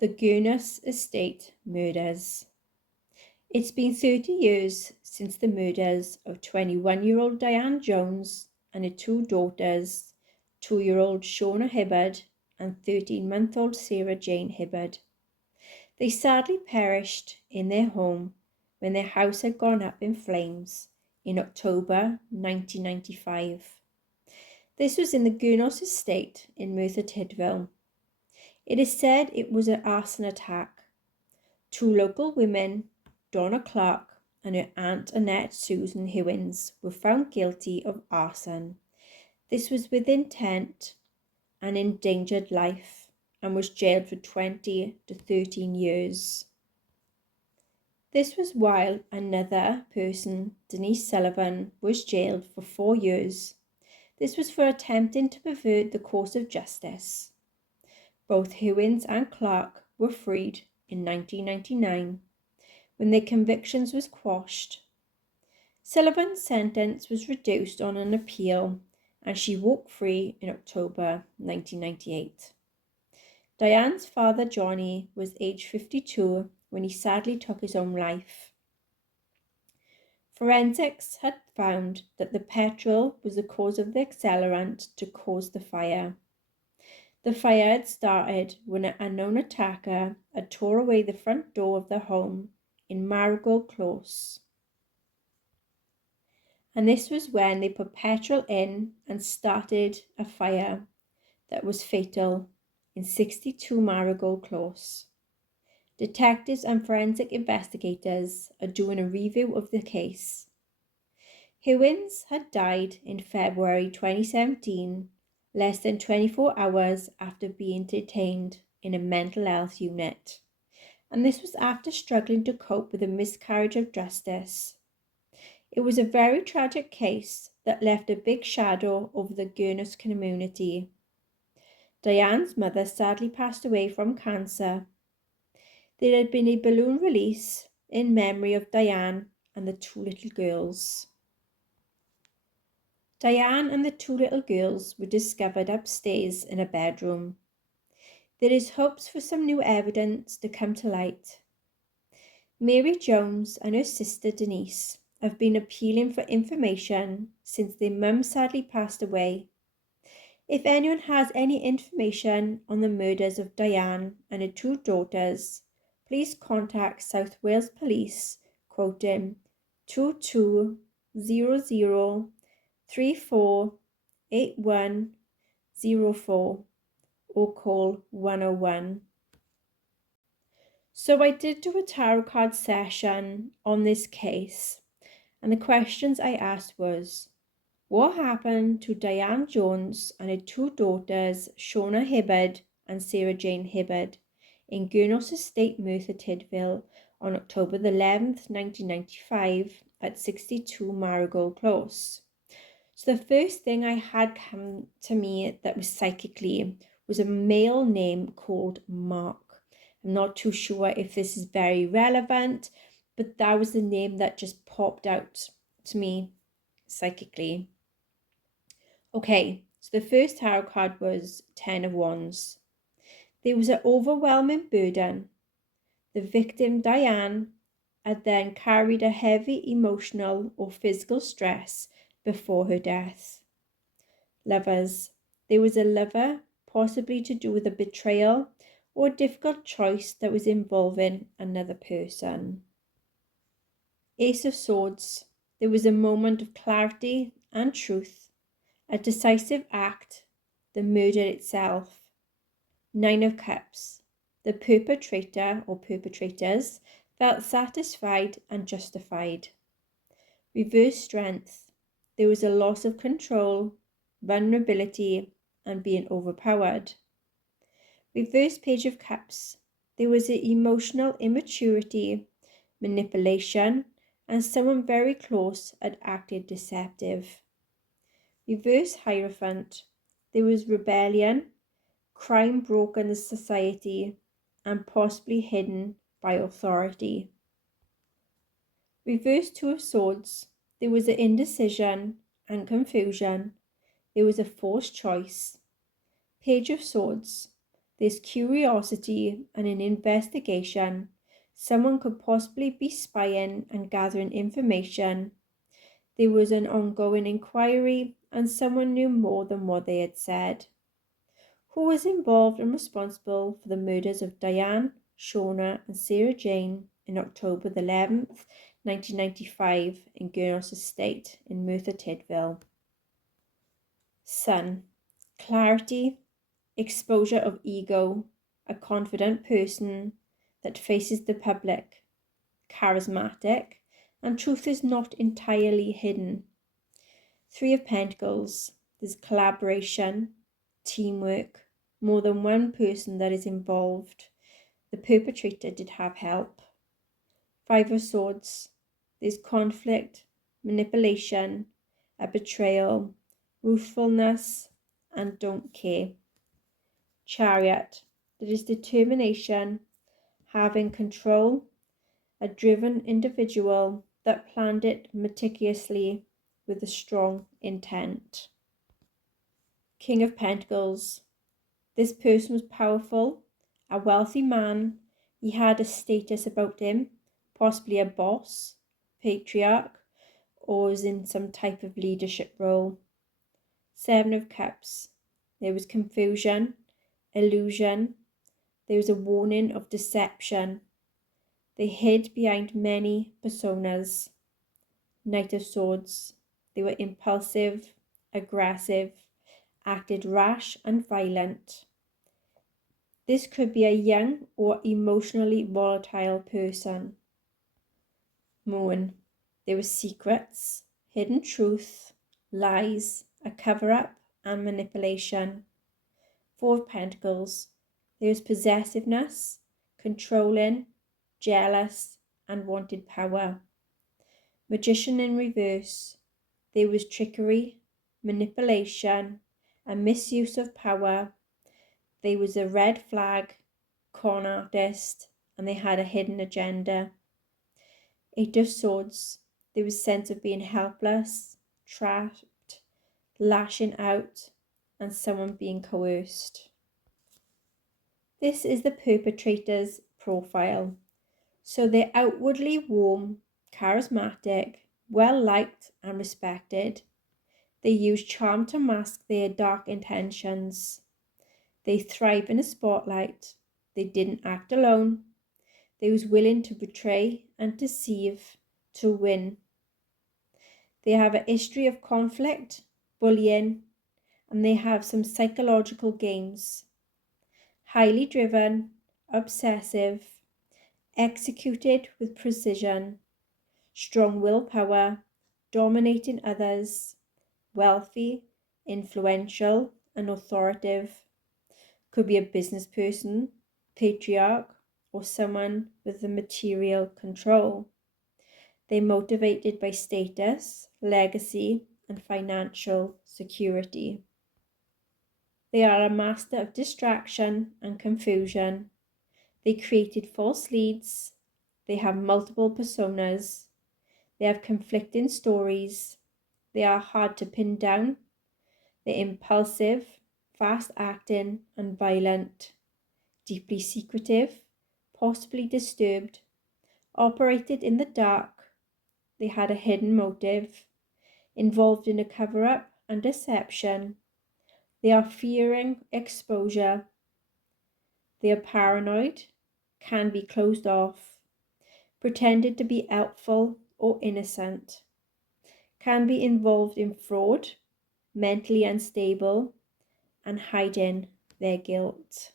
The Gurnos estate murders. It's been 30 years since the murders of 21-year-old Diane Jones and her two daughters, 2-year-old Shauna Hibbard and 13-month-old Sarah Jane Hibbard. They sadly perished in their home when their house had gone up in flames in October 1995. This was in the Gurnos estate in Merthyr Tydfil. It is said it was an arson attack. Two local women, Donna Clark and her aunt Annette Susan Hewins, were found guilty of arson. This was with intent and endangered life and was jailed for 20 to 13 years. This was while another person, Denise Sullivan, was jailed for 4 years. This was for attempting to pervert the course of justice. Both Hewins and Clark were freed in 1999 when their convictions was quashed. Sullivan's sentence was reduced on an appeal and she walked free in October 1998. Diane's father, Johnny, was aged 52 when he sadly took his own life. Forensics had found that the petrol was the cause of the accelerant to cause the fire. The fire had started when an unknown attacker had tore away the front door of the home in Marigold Close. And this was when they put petrol in and started a fire that was fatal in 62 Marigold Close. Detectives and forensic investigators are doing a review of the case. Hewins had died in February 2017, less than 24 hours after being detained in a mental health unit, and this was after struggling to cope with a miscarriage of justice. It was a very tragic case that left a big shadow over the Gurnos community. Diane's mother sadly passed away from cancer. There had been a balloon release in memory of Diane and the two little girls. Diane and the two little girls were discovered upstairs in a bedroom. There is hopes for some new evidence to come to light. Mary Jones and her sister Denise have been appealing for information since their mum sadly passed away. If anyone has any information on the murders of Diane and her two daughters, please contact South Wales Police, quoting 2200 348104 or call 101. So I did do a tarot card session on this case, and the questions I asked was, what happened to Diane Jones and her two daughters, Shauna Hibbard and Sarah Jane Hibbard, in Gurnos Estate, Merthyr Tydfil on October 11th, 1995 at 62 Marigold Close? So the first thing I had come to me that was psychically was a male name called Mark. I'm not too sure if this is very relevant, but that was the name that just popped out to me psychically. Okay, so the first tarot card was 10 of Wands. There was an overwhelming burden. The victim, Diane, had then carried a heavy emotional or physical stress before her death. Lovers. There was a lover, possibly to do with a betrayal or a difficult choice that was involving another person. Ace of Swords. There was a moment of clarity and truth, a decisive act, the murder itself. 9 of Cups. The perpetrator or perpetrators felt satisfied and justified. Reverse Strength. There was a loss of control, vulnerability, and being overpowered. Reverse Page of Cups. There was an emotional immaturity, manipulation, and someone very close had acted deceptive. Reverse Hierophant. There was rebellion, crime broke in the society, and possibly hidden by authority. Reverse Two of Swords. There was an indecision and confusion. There was a forced choice. Page of Swords. There's curiosity and an investigation. Someone could possibly be spying and gathering information. There was an ongoing inquiry, and someone knew more than what they had said. Who was involved and responsible for the murders of Diane, Shona, and Sarah Jane in October the 11th, 1995, in Gurnos estate in Merthyr Tydfil? Son. Clarity, exposure of ego, a confident person that faces the public, charismatic, and truth is not entirely hidden. Three of Pentacles, there's collaboration, teamwork, more than one person that is involved. The perpetrator did have help. Five of Swords, there's conflict, manipulation, a betrayal, ruthfulness, and don't care. Chariot, there is determination, having control, a driven individual that planned it meticulously with a strong intent. King of Pentacles, this person was powerful, a wealthy man. He had a status about him, possibly a boss, patriarch, or was in some type of leadership role. Seven of Cups, there was confusion, illusion, there was a warning of deception. They hid behind many personas. Knight of Swords, they were impulsive, aggressive, acted rash and violent. This could be a young or emotionally volatile person. Moon, there were secrets, hidden truth, lies, a cover-up and manipulation. Four of Pentacles, there was possessiveness, controlling, jealous, and wanted power. Magician in reverse, there was trickery, manipulation, and misuse of power. There was a red flag, con artist, and they had a hidden agenda. Eight of Swords, there was a sense of being helpless, trapped, lashing out, and someone being coerced. This is the perpetrator's profile. So they're outwardly warm, charismatic, well liked and respected. They use charm to mask their dark intentions. They thrive in a spotlight. They didn't act alone. They was willing to betray and deceive to win. They have a history of conflict, bullying, and they have some psychological games. Highly driven, obsessive, executed with precision, strong willpower, dominating others, wealthy, influential, and authoritative. Could be a business person, patriarch, or someone with the material control. They're motivated by status, legacy, and financial security. They are a master of distraction and confusion. They created false leads. They have multiple personas. They have conflicting stories. They are hard to pin down. They're impulsive, fast acting, and violent. Deeply secretive, possibly disturbed. Operated in the dark. They had a hidden motive. Involved in a cover-up and deception. They are fearing exposure. They are paranoid, can be closed off, pretended to be helpful or innocent, can be involved in fraud, mentally unstable, and hiding their guilt.